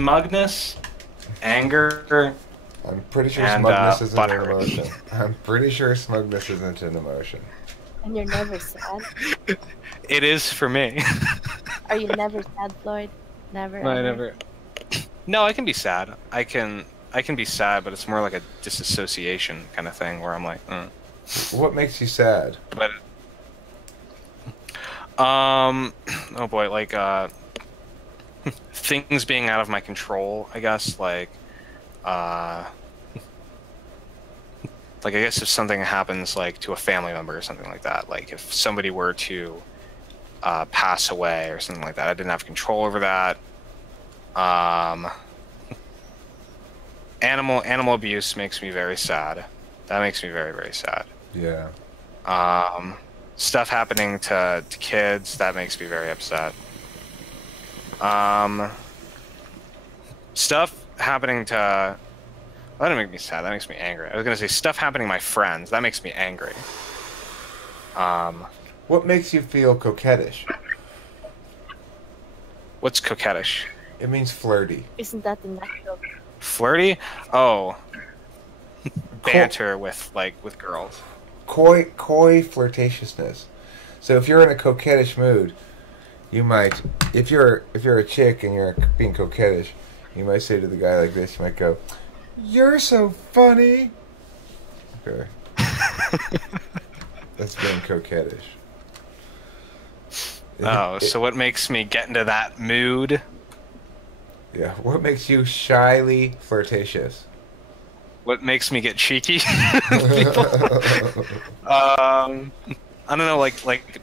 smugness, anger, I'm pretty sure and smugness isn't an butthurt. emotion. I'm pretty sure smugness isn't an emotion. And you're never sad? It is for me. Are you never sad, Floyd? Never, I ever? never. No, I can be sad. I can be sad, but it's more like a disassociation kind of thing where I'm like, What makes you sad? But oh boy, like things being out of my control, I guess, like I guess if something happens like to a family member or something like that, like if somebody were to pass away or something like that, I didn't have control over that. Animal abuse makes me very sad. That makes me very, very sad. Yeah. Stuff happening to kids, that makes me very upset. Stuff happening to... Well, that doesn't make me sad, that makes me angry. I was gonna say stuff happening to my friends, that makes me angry. What makes you feel coquettish? What's coquettish? It means flirty. Isn't that the natural? Flirty? Oh. Banter with girls. Coy flirtatiousness. So if you're in a coquettish mood, you might, if you're a chick and you're being coquettish, you might say to the guy like this, you might go, "You're so funny." Okay. That's being coquettish. So what makes me get into that mood? Yeah, what makes you shyly flirtatious? What makes me get cheeky? I don't know, like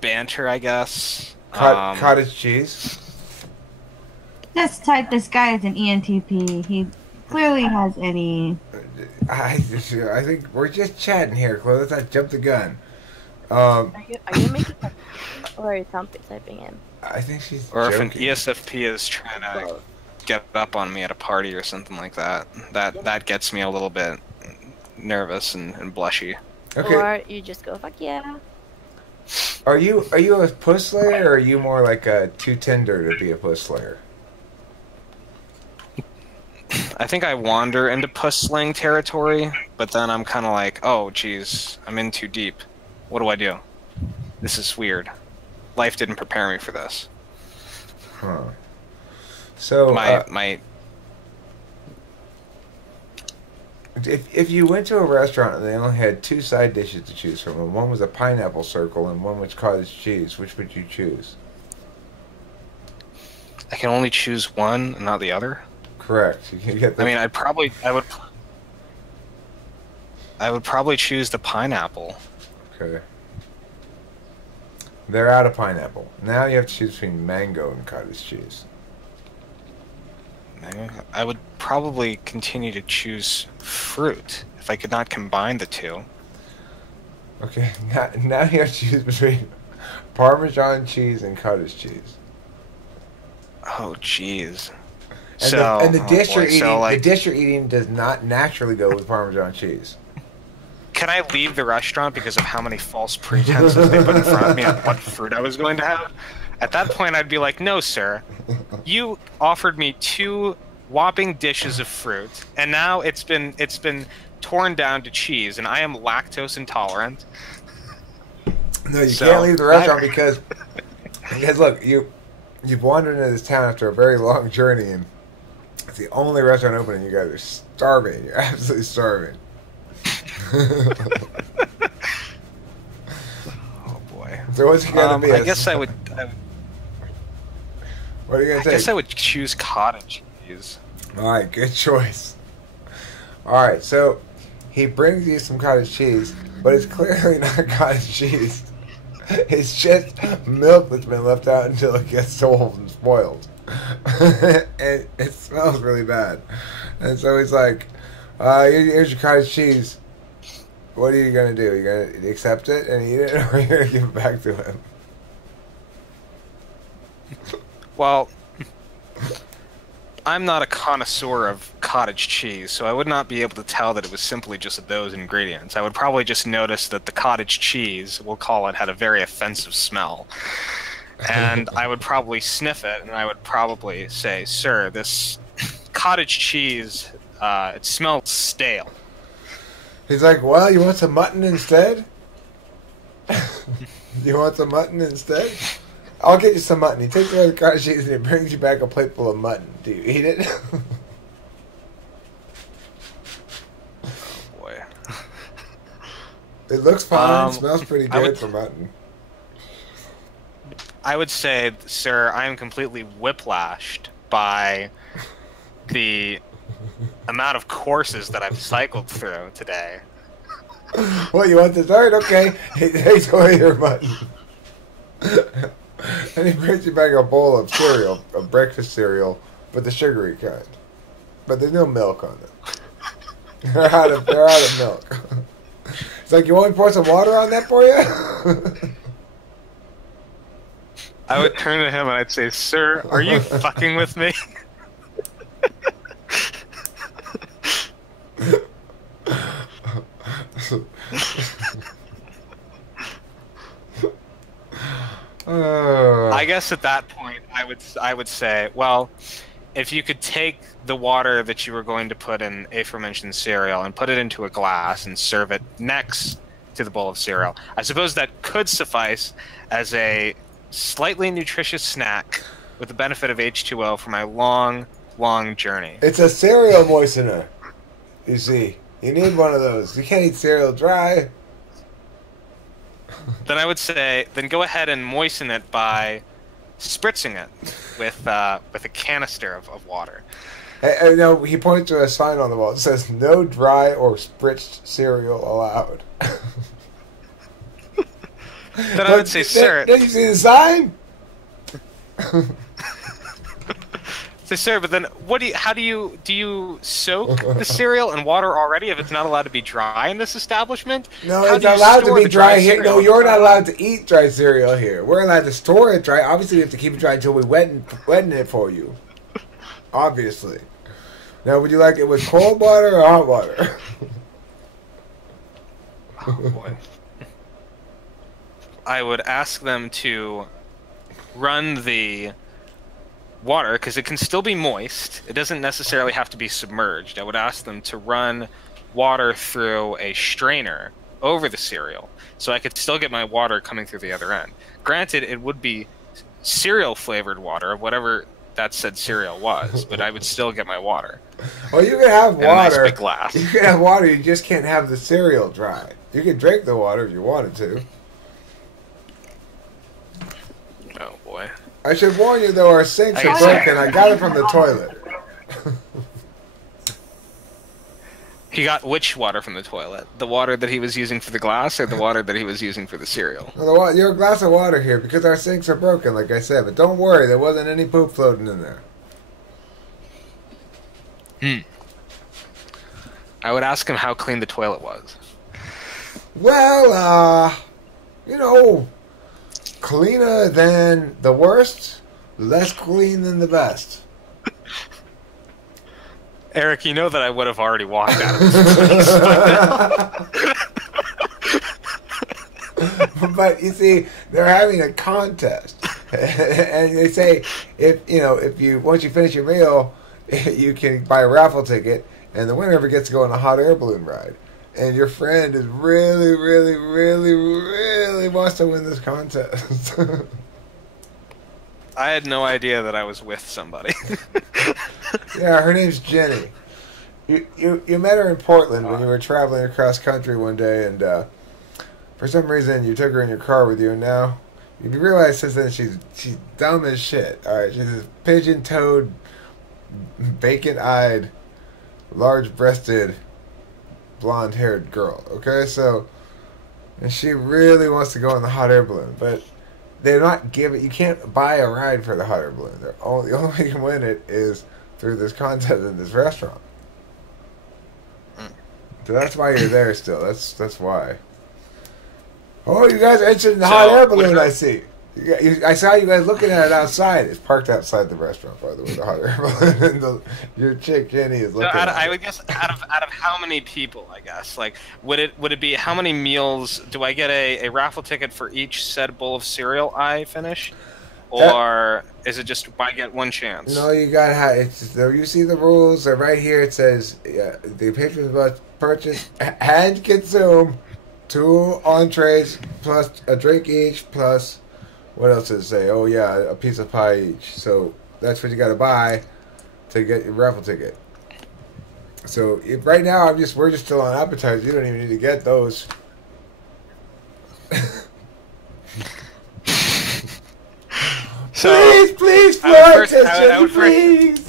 banter, I guess. Cottage cheese. Just type this guy is an ENTP. He clearly has any. I think we're just chatting here, Chloe. Let's not jump the gun. Are you making a or are you typing in? I think she's Or joking. if an ESFP is trying to get up on me at a party or something like that, that gets me a little bit nervous and blushy. Okay. Or you just go, fuck yeah. Are you a puss slayer, or are you more like a too tender to be a puss slayer? I think I wander into puss slaying territory, but then I'm kind of like, oh, geez, I'm in too deep. What do I do? This is weird. Life didn't prepare me for this. Huh. So if you went to a restaurant and they only had two side dishes to choose from, and one was a pineapple circle and one was cottage cheese, which would you choose? I can only choose one and not the other. Correct. You can get. I mean, I would probably choose the pineapple. Okay. They're out of pineapple. Now you have to choose between mango and cottage cheese. I would probably continue to choose fruit if I could not combine the two. Okay, now you have to choose between Parmesan cheese and cottage cheese. Oh, jeez. And the dish you're eating, like, the dish you're eating does not naturally go with Parmesan cheese. Can I leave the restaurant because of how many false pretenses they put in front of me on what fruit I was going to have? At that point, I'd be like, no, sir. You offered me 2 whopping dishes of fruit, and now it's been torn down to cheese, and I am lactose intolerant. No, you can't leave the restaurant because look, you've wandered into this town after a very long journey, and it's the only restaurant open, and you guys are starving. You're absolutely starving. Oh boy. So what's it gonna be? I guess I would. What are you gonna take? I guess I would choose cottage cheese. All right, good choice. All right, so he brings you some cottage cheese, but it's clearly not cottage cheese. It's just milk that's been left out until it gets old and spoiled, and it smells really bad. And so he's like, "Here's your cottage cheese. What are you gonna do? You gonna accept it and eat it, or are you gonna give it back to him?" Well, I'm not a connoisseur of cottage cheese, so I would not be able to tell that it was simply just those ingredients. I would probably just notice that the cottage cheese, we'll call it, had a very offensive smell. and I would probably sniff it, and I would probably say, "Sir, this cottage cheese, it smells stale." He's like, well, you want some mutton instead? You want some mutton instead? I'll get you some mutton. He takes away the cottage cheese and he brings you back a plate full of mutton. Do you eat it? Boy. It looks fine. Smells pretty good for mutton. I would say, sir, I am completely whiplashed by the amount of courses that I've cycled through today. What, you want dessert? Okay. He takes away your mutton. And he brings you back a bowl of cereal, a breakfast cereal, but the sugary kind. But there's no milk on it. They're out of milk. It's like, you want to pour some water on that for you? I would turn to him and I'd say, "Sir, are you fucking with me?" I guess at that point I would say, well, if you could take the water that you were going to put in aforementioned cereal and put it into a glass and serve it next to the bowl of cereal, I suppose that could suffice as a slightly nutritious snack with the benefit of H2O for my long, long journey. It's a cereal moistener. You see, you need one of those. You can't eat cereal dry. Then I would say, then go ahead and moisten it by spritzing it with a canister of water. And, no, he points to a sign on the wall. It says, "No dry or spritzed cereal allowed." Then I would say, "Sir..." Did you see the sign? Say, "Sir, but then do you soak the cereal in water already if it's not allowed to be dry in this establishment?" No, it's allowed to be dry here. No, you're not allowed to eat dry cereal here. We're allowed to store it dry. Obviously, we have to keep it dry until we wetten it for you. Obviously. Now, would you like it with cold water or hot water? Oh, boy. I would ask them to run the water, because it can still be moist. It doesn't necessarily have to be submerged. I would ask them to run water through a strainer over the cereal, so I could still get my water coming through the other end. Granted, it would be cereal-flavored water, of whatever that said cereal was, but I would still get my water. Well, you can have water. In a nice big glass. You can have water, you just can't have the cereal dry. You can drink the water if you wanted to. Oh, boy. I should warn you, though, our sinks are broken. I got it from the toilet. He got which water from the toilet? The water that he was using for the glass, or the water that he was using for the cereal? Well, your glass of water here, because our sinks are broken, like I said. But don't worry, there wasn't any poop floating in there. I would ask him how clean the toilet was. Well, you know, cleaner than the worst, less clean than the best. Eric, you know that I would have already walked out of this place. But you see, they're having a contest, and they say if you once you finish your meal, you can buy a raffle ticket, and the winner ever gets to go on a hot air balloon ride. And your friend is really, really, really, really wants to win this contest. I had no idea that I was with somebody. Yeah, her name's Jenny. You met her in Portland when you were traveling across country one day, and for some reason you took her in your car with you, and now you realize since then she's dumb as shit. All right, she's this pigeon-toed, vacant-eyed, large-breasted, blonde-haired girl. Okay, so and she really wants to go on the hot air balloon, but they're not giving. You can't buy a ride for the hot air balloon. The only way you can win it is through this contest in this restaurant. So that's why you're there still. That's why. Oh, you guys are interested in the hot air balloon, I see. I saw you guys looking at it outside. It's parked outside the restaurant, by the way, the hot air balloon. And your chick, Jenny, is looking at it. I would guess out of how many people, I guess? Like, would it be how many meals? Do I get a raffle ticket for each said bowl of cereal I finish? or is it just I get one chance? No, you gotta have. It's just, you see the rules. They're right here. It says the patron must purchase and consume 2 entrees plus a drink each plus what else does it say? Oh yeah, a piece of pie each. So that's what you gotta buy to get your raffle ticket. So right now we're just still on appetizers. You don't even need to get those. So, please, Floyd, please.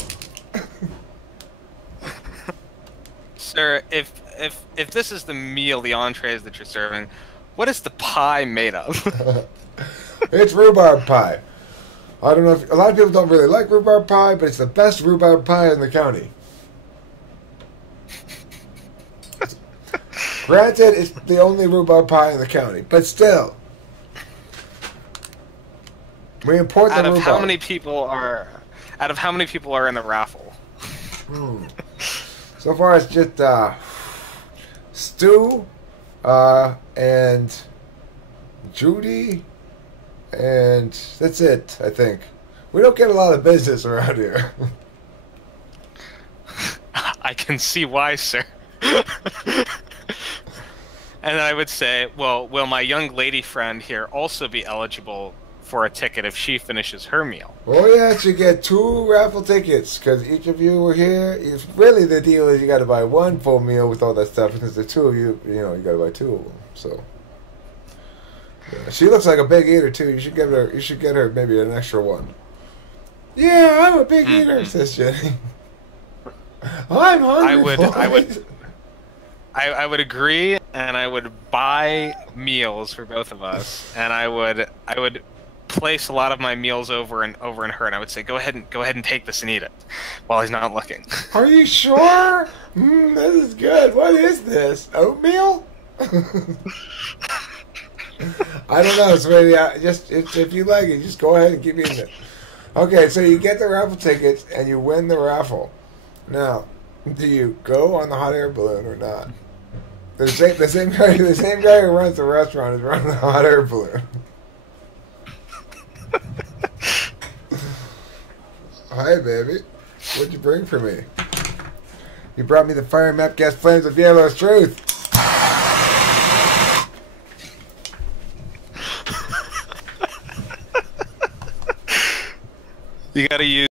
Sir, if this is the meal, the entrees that you're serving, what is the pie made of? It's rhubarb pie. I don't know if a lot of people don't really like rhubarb pie, but it's the best rhubarb pie in the county. Granted, it's the only rhubarb pie in the county, but still. We import the Out of rhubarb. how many people are in the raffle? So far, it's just Stu and Judy, and that's it. I think we don't get a lot of business around here. I can see why, sir. And I would say, well, will my young lady friend here also be eligible for a ticket if she finishes her meal? Oh yes, you get 2 raffle tickets because each of you were here. It's really the deal is you got to buy 1 full meal with all that stuff because the 2 of you, you got to buy 2 of them. So yeah. She looks like a big eater too. You should get her maybe an extra 1. Yeah, I'm a big eater, says Jenny. I'm hungry. I would agree, and I would buy meals for both of us, and I would place a lot of my meals over in her, and I would say, go ahead and take this and eat it, while he's not looking. Are you sure? This is good. What is this? Oatmeal? I don't know, sweetie. If you like it, just go ahead and keep eating it. Okay, so you get the raffle tickets and you win the raffle. Now, do you go on the hot air balloon or not? The same guy who runs the restaurant is running the hot air balloon. Hi, baby. What'd you bring for me? You brought me the fire map gas flames of yellow's truth. You gotta use